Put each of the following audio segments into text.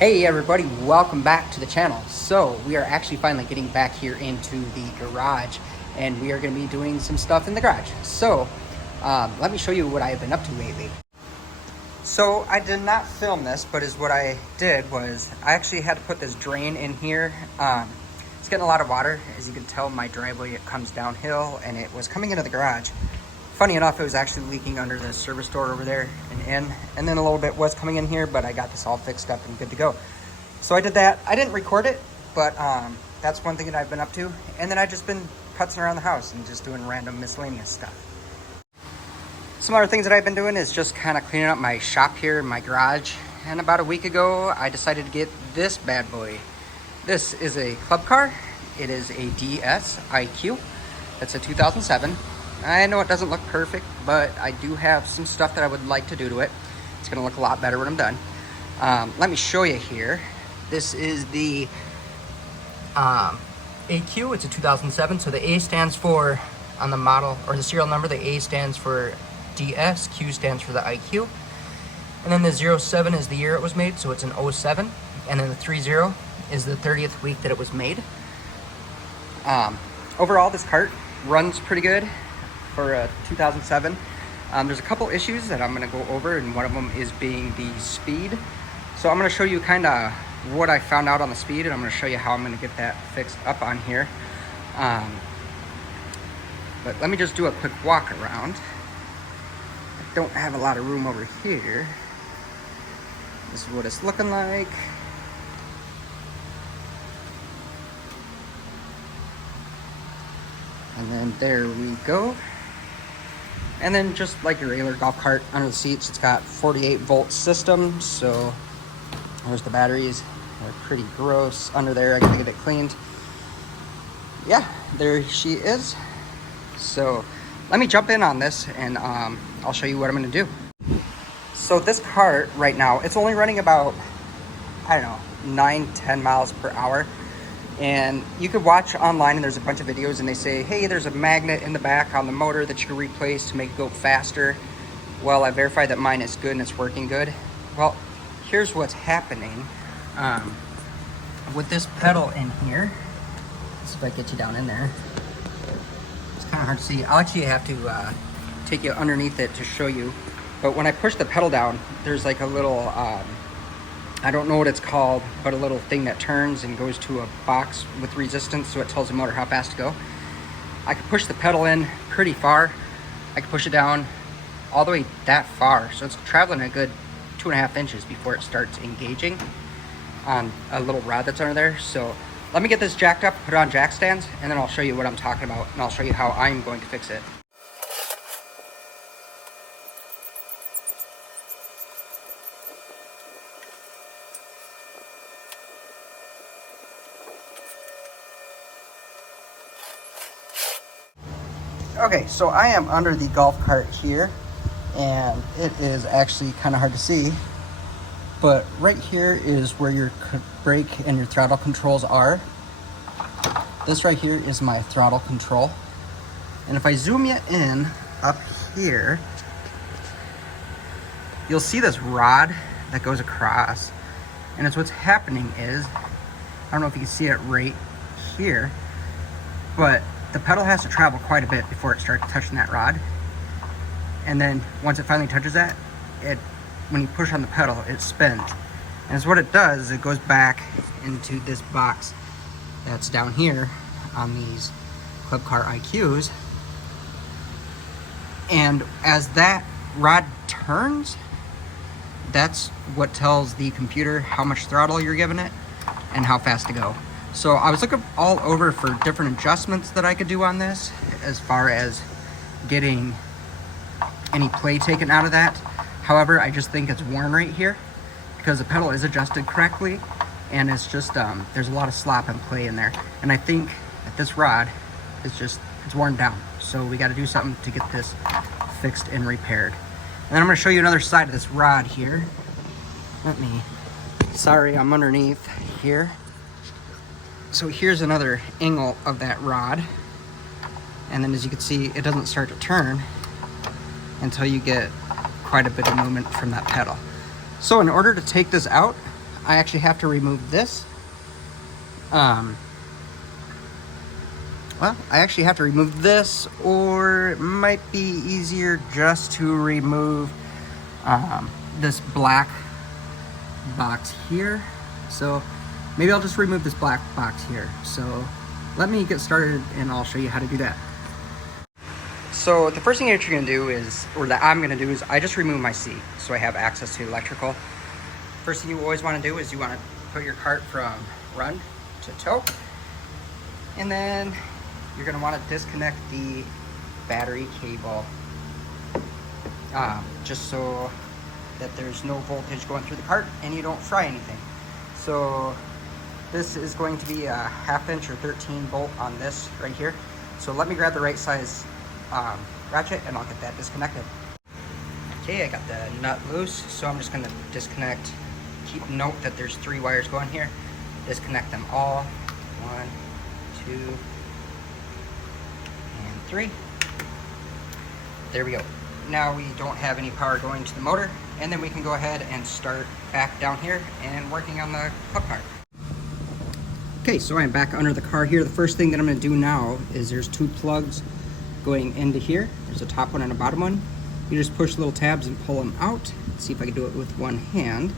Hey everybody, welcome back to the channel. So we are actually finally getting back here into the garage, and we are going to be doing some stuff in the garage. So let me show you what I have been up to lately. So I did not film this, but what I did was I actually had to put this drain in here. It's getting a lot of water. As you can tell, my driveway, it comes downhill, and it was coming into the garage. Funny enough, it was actually leaking under the service door over there and then a little bit was coming in here, but I got this all fixed up and good to go. So I did that. I didn't record it, but that's one thing that I've been up to. And then I've just been putzing around the house and just doing random miscellaneous stuff. Some other things that I've been doing is just kind of cleaning up my shop here in my garage. And about a week ago, I decided to get this bad boy. This is a club car. It is a DS IQ. It's a 2007. I know it doesn't look perfect, but I do have some stuff that I would like to do to it. It's gonna look a lot better when I'm done. Let me show you here. This is the AQ. It's a 2007, so the A stands for, on the model, or the serial number, the A stands for DS, Q stands for the IQ. And then the 07 is the year it was made, so it's an 07. And then the 30 is the 30th week that it was made. Overall, this cart runs pretty good for a 2007. There's a couple issues that I'm going to go over, and one of them is being the speed. So I'm going to show you kind of what I found out on the speed, and I'm going to show you how I'm going to get that fixed up on here. But let me just do a quick walk around. I don't have a lot of room over here. This is what it's looking like. And then there we go. And then just like your regular golf cart, under the seats, it's got 48 volt system. So there's the batteries. They're pretty gross under there. I gotta get it cleaned. Yeah, there she is. So let me jump in on this, and I'll show you what I'm gonna do. So this cart right now, it's only running about, I don't know, 9-10 miles per hour. And you could watch online, and there's a bunch of videos, and they say, hey, there's a magnet in the back on the motor that you can replace to make it go faster. Well, I verified that mine is good and it's working good. Well, here's what's happening. With this pedal in here, let's see if I get you down in there. It's kind of hard to see. I'll actually have to take you underneath it to show you. But when I push the pedal down, there's like a little, I don't know what it's called, but a little thing that turns and goes to a box with resistance, so it tells the motor how fast to go. I can push the pedal in pretty far. I can push it down all the way that far, so it's traveling a good 2.5 inches before it starts engaging on a little rod that's under there. So let me get this jacked up, put it on jack stands, and then I'll show you what I'm talking about, and I'll show you how I'm going to fix it. Okay, so I am under the golf cart here, and it is actually kind of hard to see, but right here is where your brake and your throttle controls are. This right here is my throttle control, and if I zoom you in up here, you'll see this rod that goes across, and it's what's happening is, I don't know if you can see it right here, but the pedal has to travel quite a bit before it starts touching that rod. And then once it finally touches that, when you push on the pedal, it spins. And it's what it does is it goes back into this box that's down here on these Club Car IQs. And as that rod turns, that's what tells the computer how much throttle you're giving it and how fast to go. So I was looking all over for different adjustments that I could do on this, as far as getting any play taken out of that. However, I just think it's worn right here because the pedal is adjusted correctly, and it's just, there's a lot of slop and play in there. And I think that this rod is just, it's worn down. So we got to do something to get this fixed and repaired. And then I'm going to show you another side of this rod here. Sorry, I'm underneath here. So here's another angle of that rod, and then as you can see, it doesn't start to turn until you get quite a bit of movement from that pedal. So in order to take this out, I actually have to remove this. Well, I actually have to remove this, or it might be easier just to remove this black box here. So maybe I'll just remove this black box here. So let me get started and I'll show you how to do that. So the first thing that you're gonna do is, or that I'm gonna do is, I just remove my seat so I have access to electrical. First thing you always wanna do is you wanna put your cart from run to tow. And then you're gonna wanna disconnect the battery cable just so that there's no voltage going through the cart and you don't fry anything. So this is going to be a 1/2 inch or 13 bolt on this right here. So let me grab the right size ratchet and I'll get that disconnected. Okay, I got the nut loose, so I'm just gonna disconnect. Keep note that there's 3 wires going here. Disconnect them all. 1, 2, and 3. There we go. Now we don't have any power going to the motor, and then we can go ahead and start back down here and working on the puck cart. Okay, so I'm back under the car here. The first thing that I'm gonna do now is there's 2 plugs going into here. There's a top one and a bottom one. You just push little tabs and pull them out. Let's see if I can do it with one hand.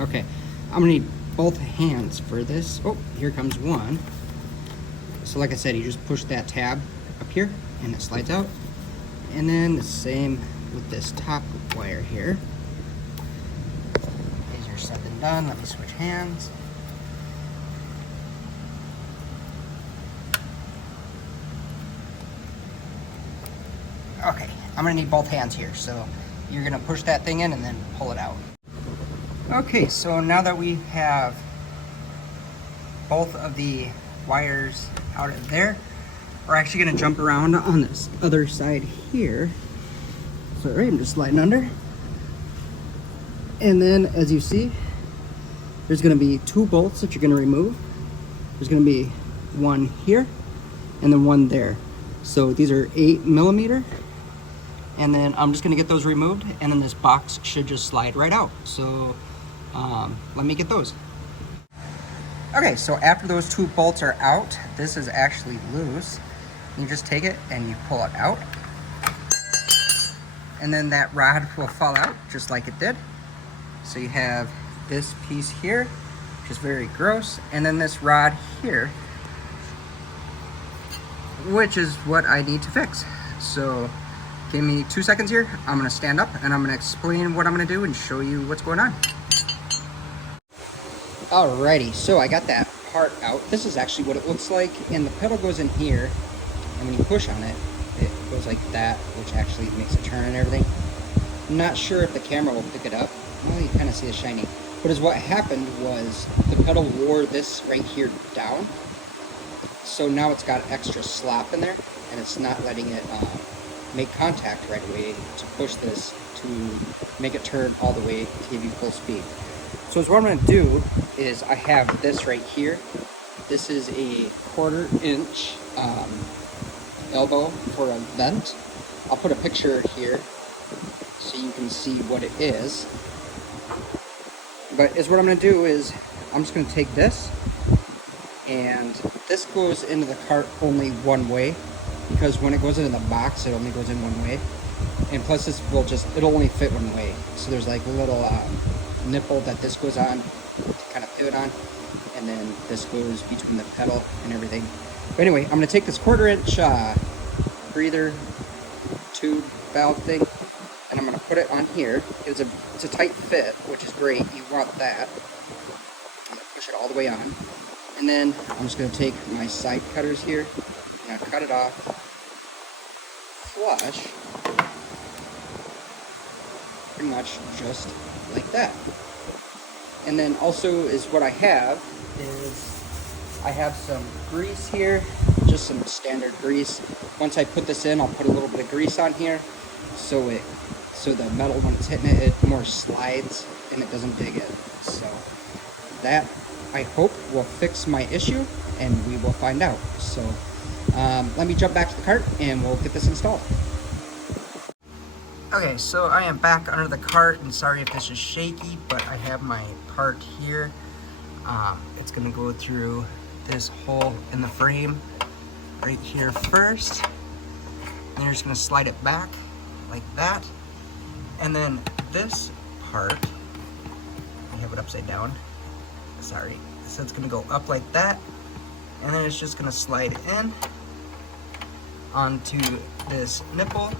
Okay, I'm gonna need both hands for this. Oh, here comes one. So like I said, you just push that tab up here and it slides out. And then the same with this top wire here. Easier said than done. Let me switch hands. Okay, I'm gonna need both hands here. So you're gonna push that thing in and then pull it out. Okay, so now that we have both of the wires out of there, we're actually gonna jump around on this other side here. So right, I'm just sliding under. And then as you see, there's gonna be 2 bolts that you're gonna remove. There's gonna be one here and then one there. So these are 8mm. And then I'm just gonna get those removed, and then this box should just slide right out. So let me get those. Okay, so after those 2 bolts are out, this is actually loose. You just take it and you pull it out. And then that rod will fall out just like it did. So you have this piece here, which is very gross, and then this rod here, which is what I need to fix. So give me 2 seconds here. I'm gonna stand up and I'm gonna explain what I'm gonna do and show you what's going on. Alrighty, so I got that part out. This is actually what it looks like, and the pedal goes in here, and when you push on it, it goes like that, which actually makes a turn and everything. I'm not sure if the camera will pick it up. Well, you kind of see it shiny. But as what happened was the pedal wore this right here down, so now it's got extra slop in there, and it's not letting it make contact right away to push this to make it turn all the way to give you full speed. So what I'm going to do is I have this right here. This is a 1/4 inch elbow for a vent. I'll put a picture here so you can see what it is. But what I'm going to do is I'm just going to take this, and this goes into the cart only one way, because when it goes into the box it only goes in one way, and plus this will it'll only fit one way. So there's like a little nipple that this goes on to kind of pivot on, and then this goes between the pedal and everything. But anyway, I'm going to take this 1/4 inch breather tube valve thing, and I'm going to put it on here. It's a tight fit, which is great. You want that. I'm going to push it all the way on, and then I'm just going to take my side cutters here and I'll cut it off flush, pretty much just like that. And then also is what I have some grease here, just some standard grease. Once I put this in, I'll put a little bit of grease on here so the metal, when it's hitting it, it more slides and it doesn't dig it. So that, I hope, will fix my issue, and we will find out. So let me jump back to the cart and we'll get this installed. Okay, so I am back under the cart, and sorry if this is shaky, but I have my part here. It's gonna go through this hole in the frame right here first. And you're just gonna slide it back like that. And then this part, I have it upside down, sorry. So it's gonna go up like that, and then it's just gonna slide in onto this nipple.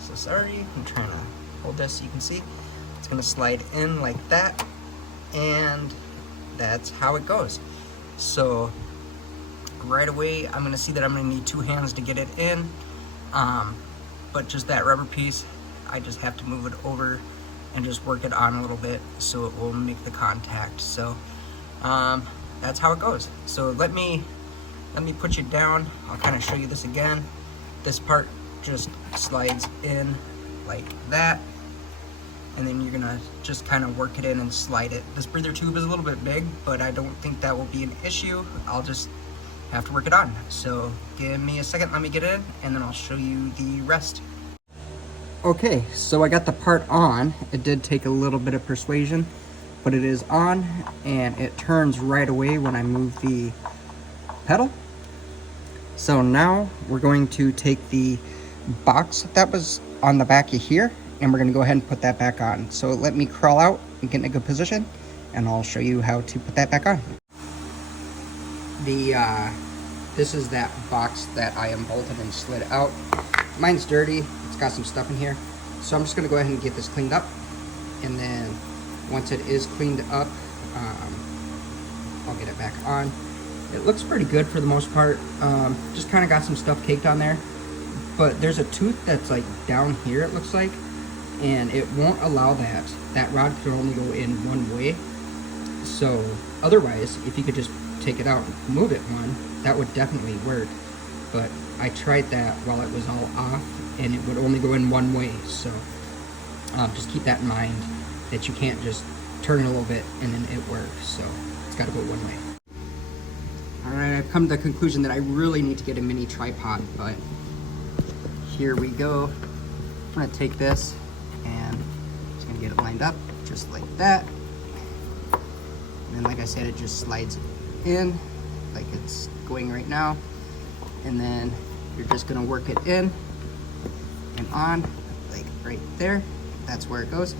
So sorry, I'm trying to hold this so you can see. It's gonna slide in like that, and that's how it goes. So right away, I'm gonna see that I'm gonna need 2 hands to get it in, but just that rubber piece, I just have to move it over and just work it on a little bit so it will make the contact. So that's how it goes. So let me put you down. I'll kind of show you this again. This part just slides in like that, and then you're gonna just kind of work it in and slide it. This breather tube is a little bit big, but I don't think that will be an issue. I'll just have to work it on. So give me a second, let me get in, and then I'll show you the rest. Okay, so I got the part on. It did take a little bit of persuasion, but it is on, and it turns right away when I move the pedal. So now we're going to take the box that was on the back of here, and we're going to go ahead and put that back on. So let me crawl out and get in a good position, and I'll show you how to put that back on. This is that box that I am bolted and slid out. Mine's dirty, it's got some stuff in here. So I'm just going to go ahead and get this cleaned up, and then once it is cleaned up, I'll get it back on. It looks pretty good for the most part. Just kind of got some stuff caked on there. But there's a tooth that's like down here, it looks like, and it won't allow that. That rod can only go in one way. So otherwise, if you could just take it out and move it one, that would definitely work. But I tried that while it was all off, and it would only go in one way. So just keep that in mind, that you can't just turn it a little bit and then it works. So it's got to go one way. All right, I've come to the conclusion that I really need to get a mini tripod, but here we go. I'm gonna take this and just gonna get it lined up just like that. And then, like I said, it just slides in like it's going right now. And then you're just gonna work it in and on, like right there. That's where it goes.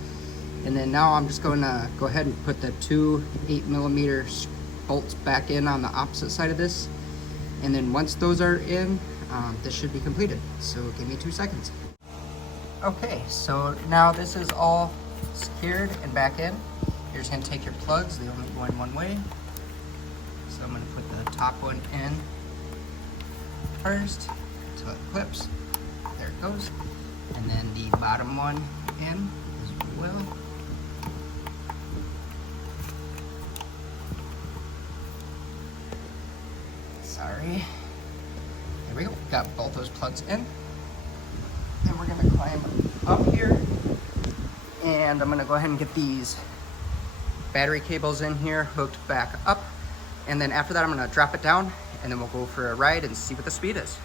And then now I'm just gonna go ahead and put the 2 8mm bolts back in on the opposite side of this. And then once those are in, this should be completed. So give me 2 seconds. Okay, so now this is all secured and back in. You're just gonna take your plugs, they only go in one way. So I'm gonna put the top one in first until it clips. There it goes. And then the bottom one in as well. Sorry. There we go. Got both those plugs in. And we're gonna climb up here. And I'm gonna go ahead and get these battery cables in here hooked back up. And then after that, I'm gonna drop it down, and then we'll go for a ride and see what the speed is.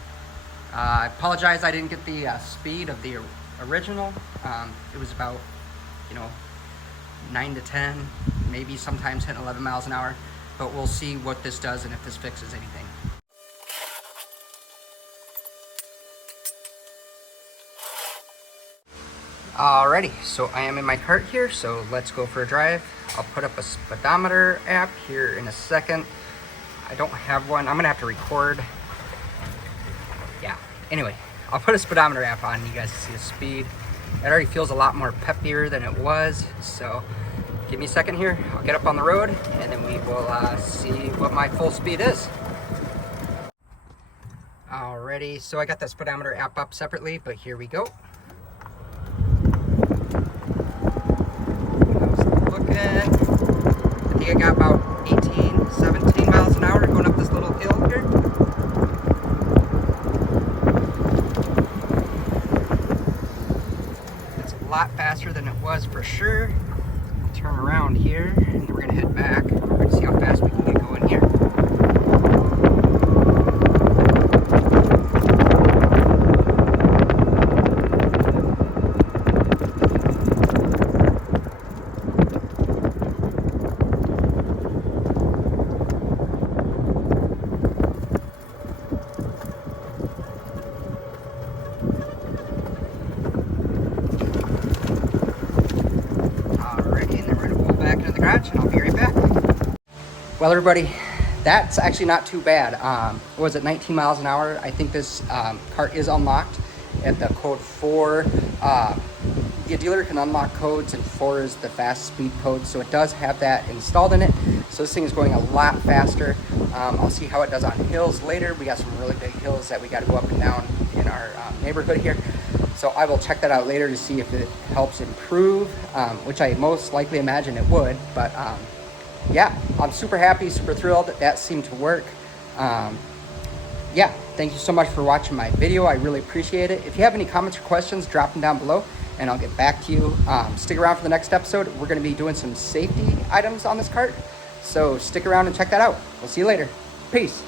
I apologize I didn't get the speed of the original. It was about, 9 to 10, maybe sometimes hitting 11 miles an hour. But we'll see what this does and if this fixes anything. Alrighty, so I am in my cart here, so let's go for a drive. I'll put up a speedometer app here in a second. I don't have one. I'm gonna have to record. Yeah, anyway, I'll put a speedometer app on, you guys can see the speed. It already feels a lot more peppier than it was, so give me a second here. I'll get up on the road, and then we will see what my full speed is. Alrighty, so I got the speedometer app up separately, but here we go. I think I got about 18, 17 miles an hour going up this little hill here. It's a lot faster than it was for sure. Turn around here, and we're gonna head back. We're gonna see how fast we can get going here. back into the garage and I'll be right back. Well, everybody, that's actually not too bad. Was it 19 miles an hour? I think this cart is unlocked at the code 4. The dealer can unlock codes, and 4 is the fast speed code, so it does have that installed in it. So this thing is going a lot faster. I'll see how it does on hills later. We got some really big hills that we got to go up and down in our neighborhood here. So I will check that out later to see if it helps improve, which I most likely imagine it would. But yeah, I'm super happy, super thrilled that seemed to work. Yeah, thank you so much for watching my video. I really appreciate it. If you have any comments or questions, drop them down below and I'll get back to you. Stick around for the next episode. We're going to be doing some safety items on this cart. So stick around and check that out. We'll see you later. Peace.